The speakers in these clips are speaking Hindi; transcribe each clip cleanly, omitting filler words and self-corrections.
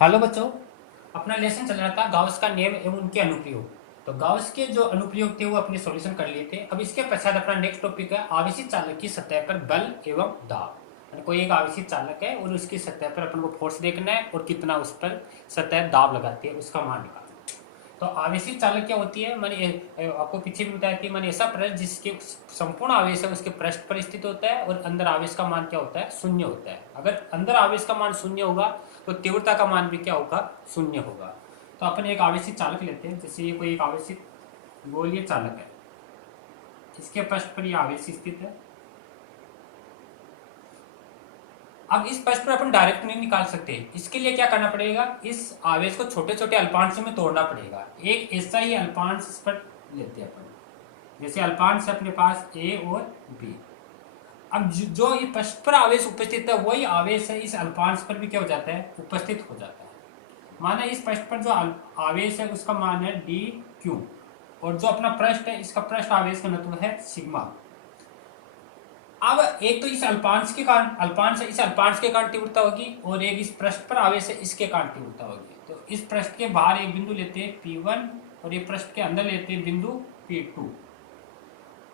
हेलो बच्चों। अपना लेसन चल रहा था गाउस का नियम एवं उनके अनुप्रयोग। तो गाउस के जो अनुप्रयोग थे वो अपने सॉल्यूशन कर लिए थे। अब इसके पश्चात अपना नेक्स्ट टॉपिक है आवेशित चालक की सतह पर बल एवं दाब। यानी कोई एक आवेशित चालक है और उसकी सतह पर अपन को फोर्स देखना है और कितना उस पर सतह दाब लगाती है उसका मान निकालना है। तो आवेशित चालक क्या होती है, मैंने आपको पीछे भी बताया कि मैंने ऐसा पृष्ठ जिसके संपूर्ण आवेश है उसके पृष्ठ पर स्थित होता है और अंदर आवेश का मान क्या होता है, शून्य होता है। अगर अंदर आवेश का मान शून्य होगा तो तीव्रता का मान भी क्या होगा, शून्य होगा। तो अपन एक आवेशित चालक लेते हैं, जैसे ये कोई एक आवेशित गोलीय चालक है, इसके पृष्ठ पर यह आवेश स्थित है। अब इस प्रश्न पर अपन डायरेक्ट नहीं निकाल सकते, इसके लिए क्या करना पड़ेगा, इस आवेश को छोटे छोटे अल्पांशों में तोड़ना पड़ेगा। एक ऐसा ही अल्पांश इस पर लेते हैं अपन, जैसे अल्पांश अपने पास ए और बी। अब जो ये पृष्ठ पर आवेश उपस्थित है वही आवेश है इस अल्पांश पर भी क्या हो जाता है, उपस्थित हो जाता है। माना इस पृष्ठ पर जो आवेश है उसका मान है डी क्यू, और जो अपना पृष्ठ है इसका पृष्ठ आवेश का घनत्व है सिग्मा। अब एक तो इस अल्पांश के कारण अल्पांश है, इस अल्पांश के कारण तीव्रता होगी, और एक इस पृष्ठ पर आवेश है इसके कारण तीव्रता होगी। तो इस पृष्ठ के बाहर एक बिंदु लेते हैं P1 और ये पृष्ठ के अंदर लेते हैं बिंदु P2।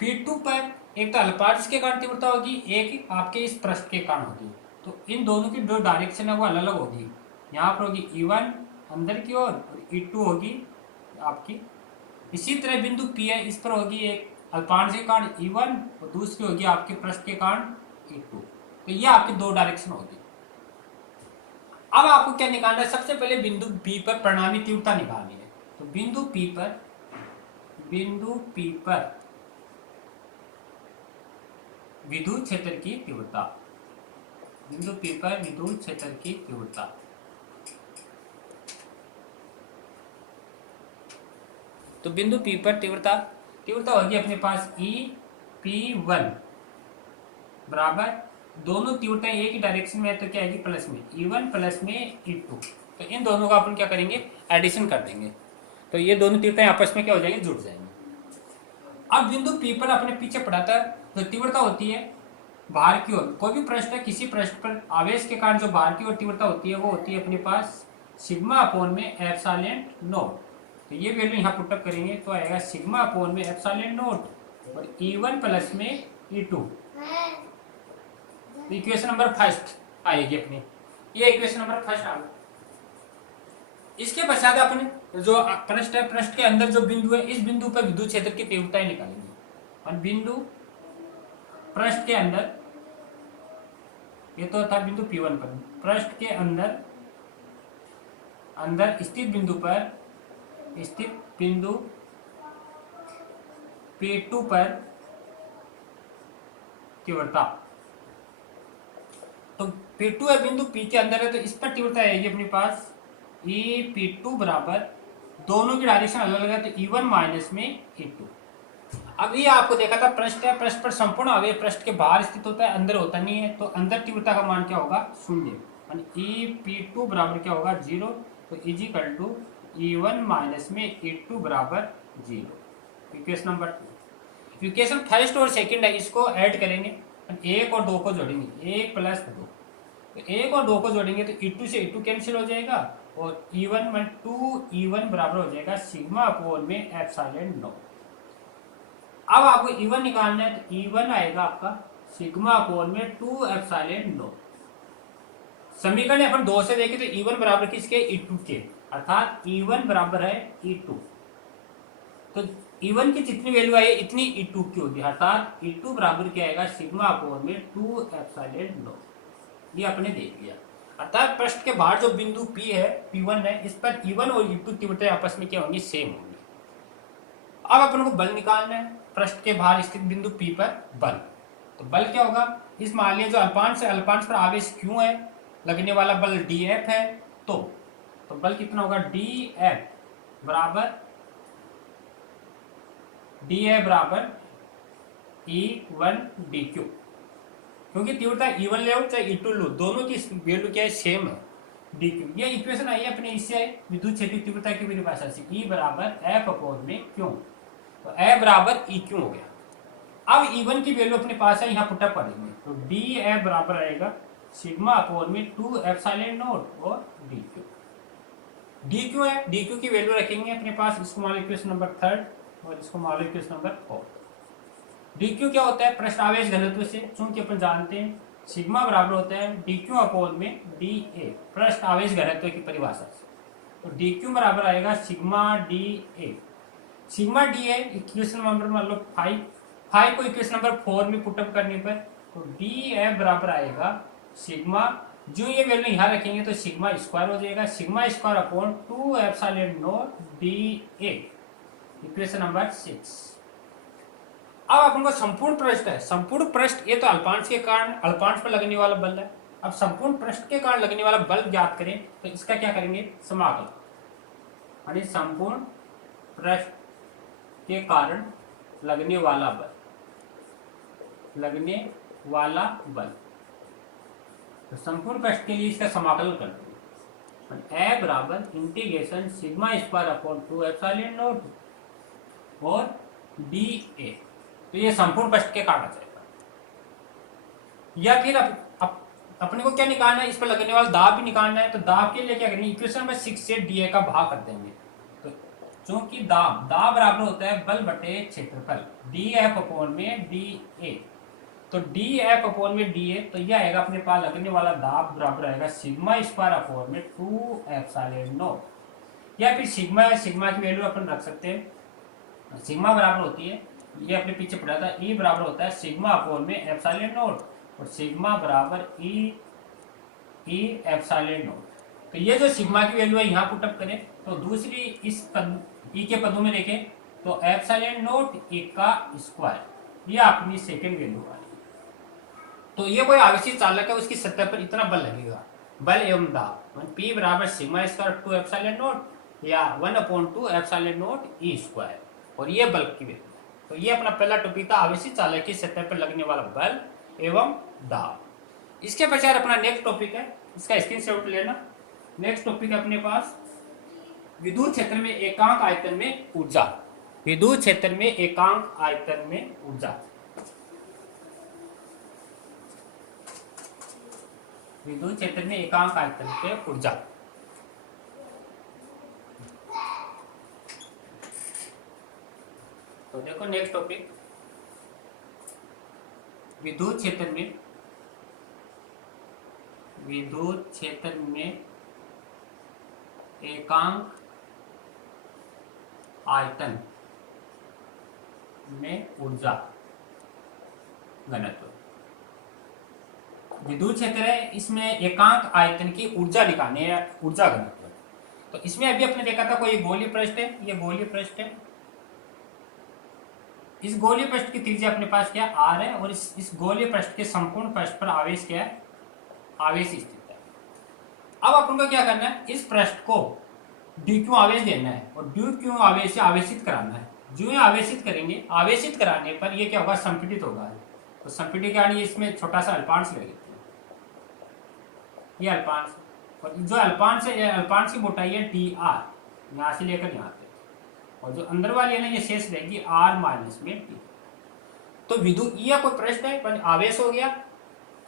P2 पर एक तो अल्पांश के कारण तीव्रता होगी, एक आपके इस पृष्ठ के कारण होगी। तो इन दोनों की जो डायरेक्शन है वो अलग अलग होगी। यहाँ पर होगी E1 अंदर की ओर और E2 होगी आपकी। इसी तरह बिंदु P है, इस पर होगी एक अल्पांश के कारण E1 और दूसरी होगी आपके पृष्ठ के कारण E2। तो ये आपकी दो डायरेक्शन होगी। अब आपको क्या निकालना है, सबसे पहले बिंदु P पर परिणामी तीव्रता निकालनी है। तो बिंदु P पर विद्युत क्षेत्र की तीव्रता, बिंदु P पर विद्युत क्षेत्र की तीव्रता। तो बिंदु P पर तीव्रता तीव्रता होगी अपने पास EP1 बराबर, दोनों तीव्रताएं एक ही डायरेक्शन में है तो क्या आएगी, प्लस में E1 प्लस में E2। तो इन दोनों का अपन क्या करेंगे, एडिशन कर देंगे। तो ये दोनों तीव्रताएं आपस में क्या हो जाएंगी, जुड़ जाएंगी। अब बिंदु P पर अपने पीछे पढ़ा था, जो तीव्रता होती है बाहर की ओर, कोई भी पृष्ठ है किसी पृष्ठ पर आवेश के कारण जो बाहर की ओर तीव्रता होती है वो होती है अपने पास सिग्मा अपोन में एप्सिलॉन नॉट। तो ये वैल्यू यहाँ पुटअप करेंगे तो आएगा सिग्मा अपोन में एप्सिलॉन नॉट और E1 प्लस में E2। इक्वेशन नंबर फर्स्ट आएगी अपनी, ये इक्वेशन नंबर फर्स्ट आ गया। इसके पश्चात अपने जो पृष्ठ है, पृष्ठ के अंदर जो बिंदु है, इस बिंदु पर विद्युत क्षेत्र की तीव्रताएं निकालेंगे। और बिंदु पृष्ठ के अंदर, ये तो था बिंदु P1 पर, पृष्ठ के अंदर अंदर स्थित बिंदु पर स्थित बिंदु P2 पर तीव्रता। तो P2 है बिंदु P के अंदर है तो इस पर तीव्रता आएगी अपने पास EP2 बराबर, दोनों की डायरेक्शन अलग अलग है तो E1 माइनस में E2। अब ये आपको देखा था पृष्ठ है, पृष्ठ पर संपूर्ण आवेश पृष्ठ के बाहर स्थित होता है, अंदर होता नहीं है। तो अंदर तीव्रता का मान क्या होगा, शून्य। EP2 बराबर क्या होगा, 0। तो इजिकल टू E1 माइनस में E2 बराबर 0। Equation number 2। इक्वेशन फर्स्ट और सेकंड है, इसको ऐड करेंगे, 1 और 2 को जोड़ेंगे, 1 प्लस 2। तो 1 और 2 को जोड़ेंगे तो E2 से E2 कैंसिल हो जाएगा और E1 में 2E1 बराबर हो जाएगा सिग्मा अपोन में एप्सिलॉन नॉट। अब आपको E1 निकालना है तो E1 आएगा आपका सिग्मा अपोन में 2 एप्सिलॉन नॉट। समीकरण अपन 2 से देखें तो E1 बराबर किसके, E2 के, अर्थात E1 बराबर है E2। तो E1 की जितनी वैल्यू आई इतनी E2 की होगी, अर्थात E2 बराबर क्या आएगा, सिग्मा अपोन में 2 एप्सिलॉन नॉट। ये अपने देख लिया। अर्थात पृष्ठ के बाहर जो बिंदु P है, P1 है, इस पर E1 और E2 तीव्रताएं आपस में क्या होंगी, सेम होंगी। अब अपन को बल निकालना है, पृष्ठ के बाहर स्थित बिंदु P पर बल। तो बल क्या होगा, इस मान लिया जो अल्पांश है, अल्पांश पर आवेश Q है, लगने वाला बल DF है। तो बल कितना होगा, DF बराबर E1 DQ, क्योंकि तीव्रता E1 ले चाहे E2 लो, दोनों की वैल्यू क्या है, सेम है, DQ। ये इक्वेशन आई है अपने, इससे विद्युत क्षेत्र तीव्रता की परिभाषा से E बराबर F अपोन में Q। तो F बराबर EQ हो गया। अब E1 की वैल्यू अपने पास है, यहाँ पुटअप करेंगे तो DF बराबर आएगा सिग्मा अपोन में 2 एप्सिलॉन नॉट और DQ। डी क्यू है, डी क्यू की वैल्यू रखेंगे अपने पास, इसको मान लो इक्वेशन नंबर 3 और इसको मान लो इक्वेशन नंबर 4। डी क्यू क्या होता है, पृष्ठ आवेश घनत्व से, चूंकि अपन जानते हैं सिग्मा बराबर होता है डी क्यू अपॉन में डी ए, पृष्ठ आवेश घनत्व की परिभाषा से। तो डी क्यू बराबर आएगा sigma D A. Sigma D A equation number मान लो 5 को इक्वेशन नंबर 4 में पुटअप करने पर तो डी ए बराबर आएगा सिग्मा, जो ये वैल्यू यहाँ रखेंगे तो सिग्मा स्क्वायर हो जाएगा, sigma square upon 2 epsilon not D A, equation number 6। अब अपन को संपूर्ण पृष्ठ है, संपूर्ण पृष्ठ ये तो अल्पांश के कारण अल्पांश पर लगने वाला बल है। अब संपूर्ण पृष्ठ के कारण लगने वाला बल ज्ञात करें तो इसका क्या करेंगे, समाकल, यानी संपूर्ण पृष्ठ के कारण लगने वाला बल, लगने वाला बल, तो संपूर्ण पृष्ठ के लिए इसका समाकलन कर देंगे। ए बराबर integration sigma square upon 2 epsilon not और डी ए, तो ये संपूर्ण पृष्ठ के कारण आ जाएगा। या फिर अपने को क्या निकालना है, इस पर लगने वाला दाब भी निकालना है, तो दाब के लिए क्या करेंगे, इक्वेशन नंबर 6 से डी ए का भाग कर देंगे। तो चूंकि दाब बराबर होता है बल बटे क्षेत्रफल, डी एफ अपॉन में डी ए, तो डी एफ अपॉन में डी ए, तो यह आएगा अपने पास लगने वाला दाब बराबर आएगा सिग्मा स्क्वायर अपॉन में 2 एप्सिलॉन नॉट। या फिर सिग्मा की वैल्यू अपन रख सकते हैं, सिग्मा बराबर होती है, ये अपने पीछे पढ़ा था, ई बराबर होता है सिग्मा अपॉन में एप्सिलॉन नॉट, और सिग्मा बराबर ई एप्सिलॉन नॉट। तो ये जो सिग्मा की वैल्यू है यहाँ पुटअप करें तो दूसरी इस पद ई के पदों में देखें तो एप्सिलॉन नॉट ए का स्क्वायर, ये अपनी सेकंड वैल्यू आ रही है। तो ये कोई आवेशित चालक है, उसकी सतह पर इतना बल लगेगा, बल एवं दाब, P बराबर सिग्मा स्क्वायर 2 एप्सिलॉन नॉट या 1/2 एप्सिलॉन नॉट ई स्क्वायर, और ये बल की वैल्यू। तो ये अपना पहला टॉपिक था, आवेशित चालक की सतह पर लगने वाला बल एवं दाब। इसके पश्चात अपना नेक्स्ट टॉपिक है, इसका स्क्रीनशॉट लेना। नेक्स्ट टॉपिक अपने पास विद्युत क्षेत्र में एकांक आयतन में ऊर्जा, विद्युत क्षेत्र में एकांक आयतन में ऊर्जा, विद्युत क्षेत्र में एकांक आयतन पे ऊर्जा। तो देखो नेक्स्ट टॉपिक, विद्युत क्षेत्र में एकांक आयतन में ऊर्जा घनत्व। विद्युत क्षेत्र है, इसमें एकांक आयतन की ऊर्जा निकालनी है, ऊर्जा घनत्व। तो इसमें अभी अपने देखा था कोई गोलीय पृष्ठ है, ये गोलीय पृष्ठ है, इस गोलीय पृष्ठ की त्रिज्या अपने पास क्या r है, और इस गोलीय पृष्ठ के संपूर्ण पृष्ठ पर आवेश क्या है, आवेश स्थित है। अब अपन को क्या करना है, इस पृष्ठ को dq आवेश देना है और dq आवेश से आवेशित कराना है। जो आवेशित करेंगे, आवेशित कराने पर ये क्या होगा, संपीड़ित होगा। तो संपीड़ित यानी इसमें छोटा सा अल्पांश लगेगा, ये अल्पांश, और जो अल्पांश है, अल्पांश की मोटाई है dr, यहाँ से लेकर यहाँ तक, और जो अंदर वाली है ना ये शेष रहेगी r माइनस में t। तो विद्युत यह कोई पृष्ठ है, पर आवेश हो गया,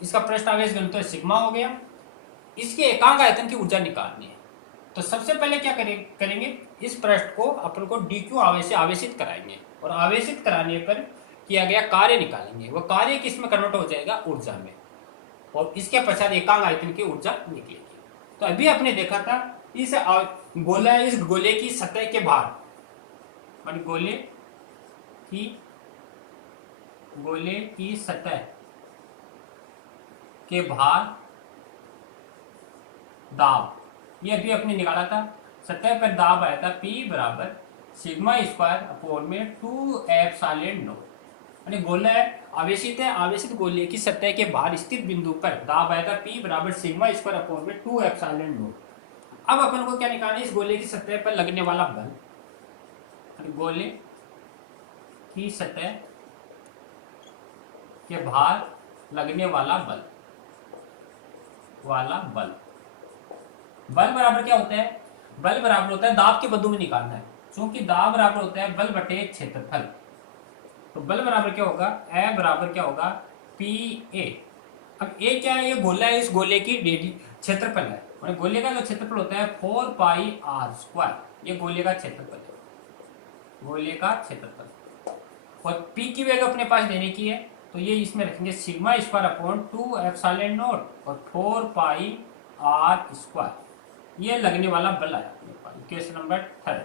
इसका पृष्ठ आवेश घनत्व सिग्मा हो गया, इसके एकांक आयतन की ऊर्जा निकालनी है। तो सबसे पहले क्या करेंगे, इस पृष्ठ को अपन को dq आवेश से आवेशित कराएंगे, और आवेशित कराने पर किया गया कार्य निकालेंगे, वो कार्य किस में कन्वर्ट हो जाएगा, ऊर्जा में, और इसके पश्चात एकांक आयतन की ऊर्जा निकलेगी। तो अभी आपने देखा था इस गोले की सतह के बाहर, गोले की सतह के बाहर दाब, ये अभी अपने निकाला था, सतह पर दाब आया था P बराबर सिग्मा स्क्वायर अपॉन में 2 एप्सिलॉन नॉट, यानी गोला है, आवेशित है, आवेशित गोले की सतह के बाहर स्थित बिंदु पर दाब आया था P बराबर सिग्मा स्क्वायर अपॉन में 2 एप्सिलॉन नॉट। अब अपन को क्या निकालना है, इस गोले की सतह पर लगने वाला बल, गोले की सतह के बाहर लगने वाला बल, बल बराबर क्या होता है, बल बराबर होता है दाब के पदों में निकालना है, क्योंकि दाब बराबर होता है बल बटे क्षेत्रफल। तो बल बराबर क्या होगा, ए बराबर क्या होगा, पी ए। अब ए क्या है, ये गोला है, इस गोले की क्षेत्रफल है, और गोले का जो क्षेत्रफल होता है 4 पाई आर स्क्वायर, ये गोले का क्षेत्रफल है, गोले का क्षेत्रफल। और पी की वैल्यू अपने पास देने की है, तो ये इसमें रखेंगे sigma square upon 2 epsilon not और 4 पाई आर स्क्वायर। ये लगने वाला बल आया अपने पास, क्वेश्चन नंबर 3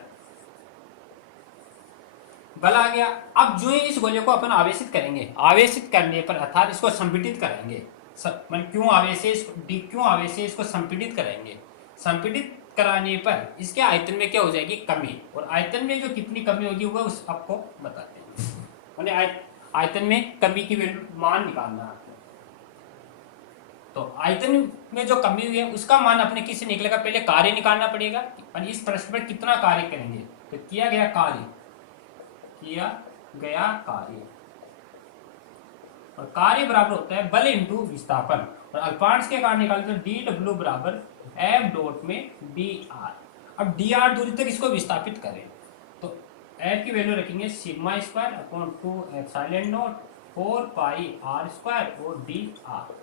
बल आ गया। अब जो ही इस गोले को अपन आवेशित करेंगे, आवेशित करने पर अर्थात इसको संपीड़ित करेंगे, क्यों आवेश है, क्यों आवेश है, इसको संपीड़ित करेंगे। संपीड़ित कराने पर इसके आयतन में क्या हो जाएगी, कमी। और आयतन में जो कितनी कमी होगी वो उस आपको बताते हैं। मैंने आयतन में कमी की वैल्यू मान निकालना है आपको। तो आयतन में जो कमी हुई है उसका मान अपने किससे निकलेगा, पहले कार्य निकालना पड़ेगा। और इस प्रश्न पर कितना कार्य करेंगे, तो किया गया कार्य, किया गया कार्य, और कार्य बराबर होता है बल इंटू विस्थापन। और अल्पांश के कारण निकालते हैं डी डब्ल्यू बराबर एफ डॉट में डी आर। अब डी आर दूरी तक इसको विस्थापित करें, तो एफ की वैल्यू रखेंगे sigma square upon 2 epsilon naught 4 pi R square और डी आर।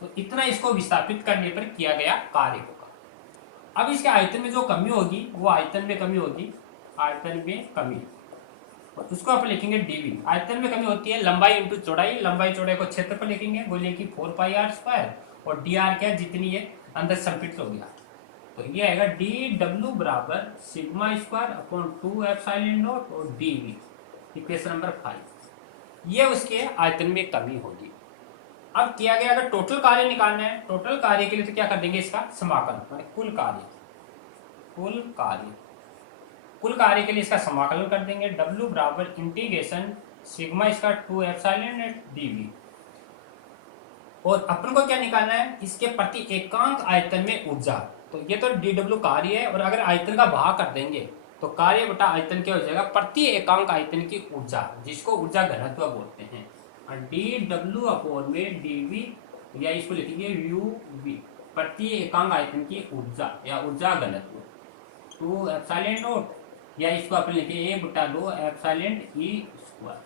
तो इतना इसको विस्थापित करने पर किया गया कार्य होगा। अब इसके आयतन में जो कमी होगी वो आयतन में कमी होगी, आयतन में कमी, और उसको आप लिखेंगे डीवी। आयतन में कमी होती है लंबाई इंटू चौड़ाई, लंबाई चौड़ाई को क्षेत्रफल लिखेंगे गोले की 4 पाई आर स्क्वायर, और डी आर क्या जितनी है अंदर संपीड़ित हो गया, तो ये आएगा डी डब्ल्यू बराबर sigma square upon 2 epsilon not और डीवी, इक्वेशन नंबर 5। ये उसके आयतन में कमी होगी। अब किया गया, अगर टोटल कार्य निकालना है, टोटल कार्य के लिए तो क्या कर देंगे, इसका समाकलन, माने कुल कार्य, कुल कार्य, कुल कार्य के लिए इसका समाकलन कर देंगे। W बराबर इंटीग्रेशन सिग्मा इसका 2 एप्सिलॉन डीवी। और अपन को क्या निकालना है, इसके प्रति एकांक आयतन में ऊर्जा। तो ये तो dw कार्य है, और अगर आयतन का भाग कर देंगे तो कार्य बटा आयतन क्या हो जाएगा, प्रति एकांक आयतन की ऊर्जा, जिसको ऊर्जा घनत्व बोलते हैं। और dw अपॉन में dv, या इसको लिखेंगे uv, प्रति एकांक आयतन की ऊर्जा या ऊर्जा घनत्व 2 एप्सिलॉन नॉट, या इसको अपन लिखे ए बटा 2 एप्सिलॉन ई स्क्वायर।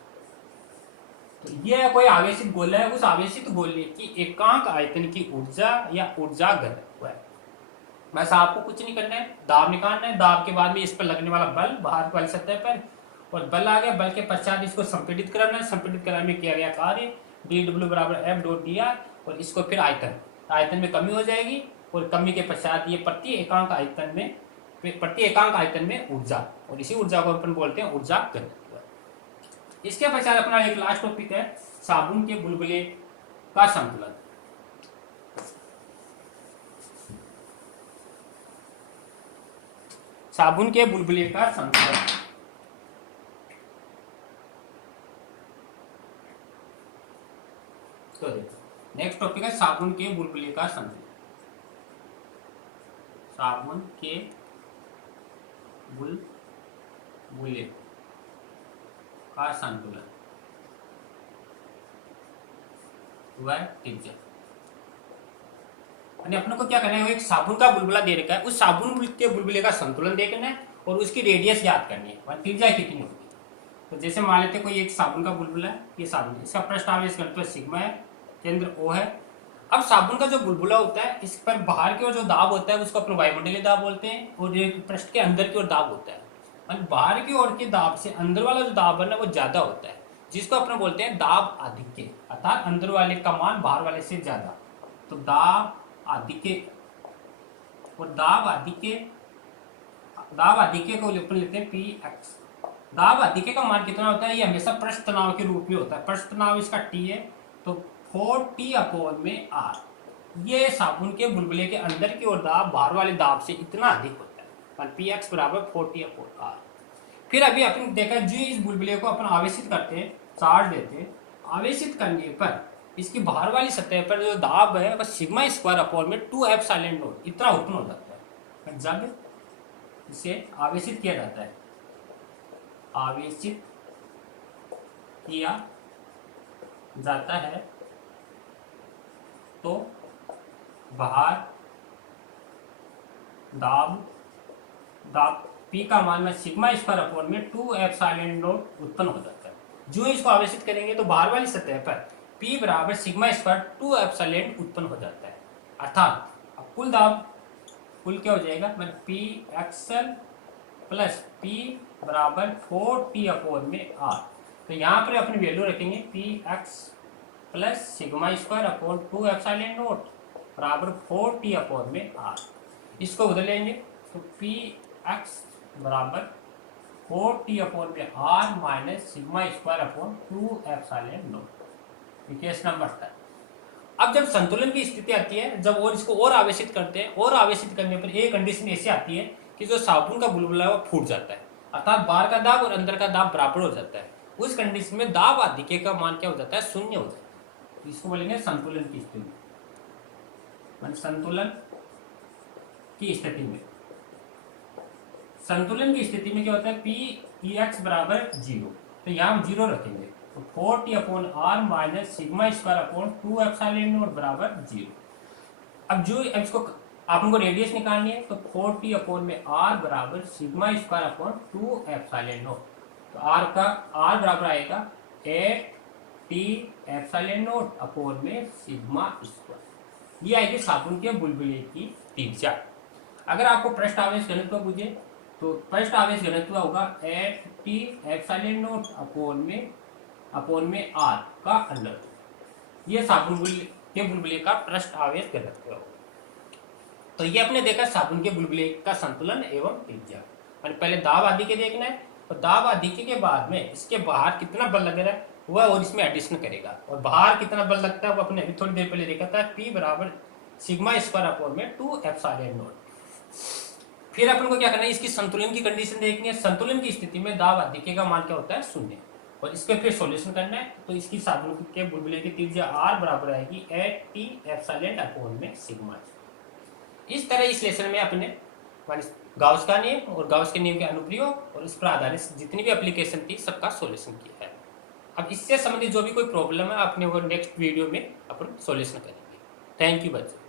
तो ये कोई आवेशित गोला है, उस आवेशित गोले की एकांक आयतन की ऊर्जा या ऊर्जा घनत्व है। बस आपको कुछ नहीं करना है, दाब निकालना है। दाब के बाद में इस पर लगने वाला बल बाहर वाली सतह पर, और बल आ गया, बल के पश्चात इसको संपीड़ित कराना है। संपीड़ित कराने में किया गया कार्य डी डब्ल्यू बराबर एफ डॉट डी आर, और इसको फिर आयतन, आयतन में कमी हो जाएगी, और कमी के पश्चात ये प्रति एकांक आयतन में, प्रति एकांक आयतन में ऊर्जा, और इसी ऊर्जा को अपन बोलते हैं ऊर्जा घनत्व। इसके पश्चात अपना एक लास्ट टॉपिक है साबुन के बुलबुले का संतुलन। साबुन के बुलबुले का संतुलन, तो देखो नेक्स्ट टॉपिक है साबुन के बुलबुले का संतुलन। साबुन के बुलबुले का संतुलन वह त्रिज्या। अपने को क्या करना है, एक साबुन का बुलबुला दे रखा है, उस साबुन के बुलबुले का संतुलन देखना है और उसकी रेडियस याद करनी है और त्रिज्या कितनी होगी। तो जैसे मान लेते कोई एक साबुन का बुलबुला है, ये साबुन है, इसका पृष्ठ आवेश घनत्व सिग्मा है, केंद्र O है। अब साबुन का जो बुलबुला होता है, इस पर बाहर की ओर जो दाब होता है उसको अपन वायुमंडलीय दाब बोलते हैं, और एक पृष्ठ के अंदर की ओर दाब होता है। और बाहर की ओर के दाब से अंदर वाला जो दाब है ना वो ज्यादा होता है, जिसको अपन बोलते हैं दाब आधिक्य, अर्थात अंदर वाले का मान बाहर वाले से ज्यादा। तो दाब आधिक्य, और दाब आधिक्य को अपन लेते हैं Px। दाब आधिक्य का मान कितना होता है, ये हमेशा पृष्ठ तनाव के रूप में होता है। पृष्ठ तनाव इसका T है, तो 4T अपॉन में R। ये साबुन के बुलबुले के अंदर की ओर दाब बाहर वाले दाब से इतना अधिक होता है, और Px बराबर 4T अपॉन R। फिर अभी अपन देखा जो इस बुलबुले को अपन आवेशित करते हैं, चार्ज देते हैं, आवेशित करने पर इसकी बाहर वाली सतह पर जो दाब है वह सिग्मा स्क्वायर अपॉन में 2 एप्सिलॉन नॉट इतना उत्पन्न हो जाता है जब इसे आवेशित किया जाता है। आवेशित किया जाता है तो बाहर दाब P का मान में सिग्मा स्क्वायर अपॉन में 2 एप्सिलॉन नॉट उत्पन्न हो जाता है। जो इसको आवेशित करेंगे तो बाहर वाली सतह पर P बराबर सिग्मा स्क्वायर 2 एप्सिलॉन उत्पन्न हो जाता है। अर्थात अब कुल दाब कुल क्या हो जाएगा, मैं पी एक्सएल प्लस पी बराबर 4t अपॉन में आर। तो यहाँ पर अपनी वैल्यू रखेंगे P x plus sigma square upon 2 epsilon naught बराबर 4t अपॉन में आर। इसको उधर लेंगे तो पी एक्स बराबर 4t अपॉन में R minus sigma square upon 2 epsilon naught. Case number 10। अब जब संतुलन की स्थिति आती है, जब और इसको और आवेशित करते हैं, और आवेशित करने पर एक कंडीशन ऐसी आती है कि जो साबुन का बुलबुला है वो फूट जाता है, अर्थात बाहर का दाब और अंदर का दाब बराबर हो जाता है। उस कंडीशन में दाब अधिके का मान क्या हो जाता है, शून्य हो जाता है। इसको बोलेंगे संतुलन की स्थिति। संतुलन की स्थिति में, संतुलन की स्थिति में क्या होता है, पी ई एक्स बराबर 0, तो यहाँ हम 0 रखेंगे, तो 4t upon R minus sigma square upon 2 epsilon naught बराबर 0। अब जो इसको आपको रेडियस निकालनी है, तो 4t अपॉन में आर बराबर sigma square upon 2 epsilon not. तो आर का आर बराबर आएगा 8t एप्सिलॉन नॉट अपॉन में सिग्मा स्क्वायर। ये आएगी साबुन के बुलबुले की त्रिज्या। अगर आपको पृष्ठ आवेश घनत्व पूछे तो पृष्ठ आवेश घनत्व होगा 8t एप्सिलॉन नॉट अपॉन में आर का अंडर। ये साबुन के बुलबुले का पृष्ठ आवेश घनत्व होगा। तो ये अपने देखा साबुन के बुलबुले का संतुलन एवं त्रिज्या। पहले दाब आदि के देखना है, और दाब आदि के बाद में इसके बाहर कितना बल लग रहा है वह और इसमें एडिशन करेगा, और बाहर कितना बल लगता है वो अपने अभी थोड़ी देर पहले देखा था, P बराबर सिग्मा स्क्वायर अपॉन में 2 एप्सिलॉन नॉट। फिर अपन को क्या करना है, इसकी संतुलन की कंडीशन देखनी है। संतुलन की स्थिति में दाब आदि का मान क्या होता है, शून्य, और इसके फिर सॉल्यूशन करना है। तो इसकी साबुन के बुलबुले की त्रिज्या R बराबर आएगी 8t एप्सिलॉन अपॉन में सिग्मा। इस तरह इस लेसन में अपने गाउस का नियम और गाउस के नियम के अनुप्रयोग और इस पर आधारित जितनी भी एप्लीकेशन थी सबका सॉल्यूशन किया है। अब इससे संबंधित जो भी कोई प्रॉब्लम है अपने वो नेक्स्ट वीडियो में अपन सॉल्यूशन करेंगे। थैंक यू बच्चों।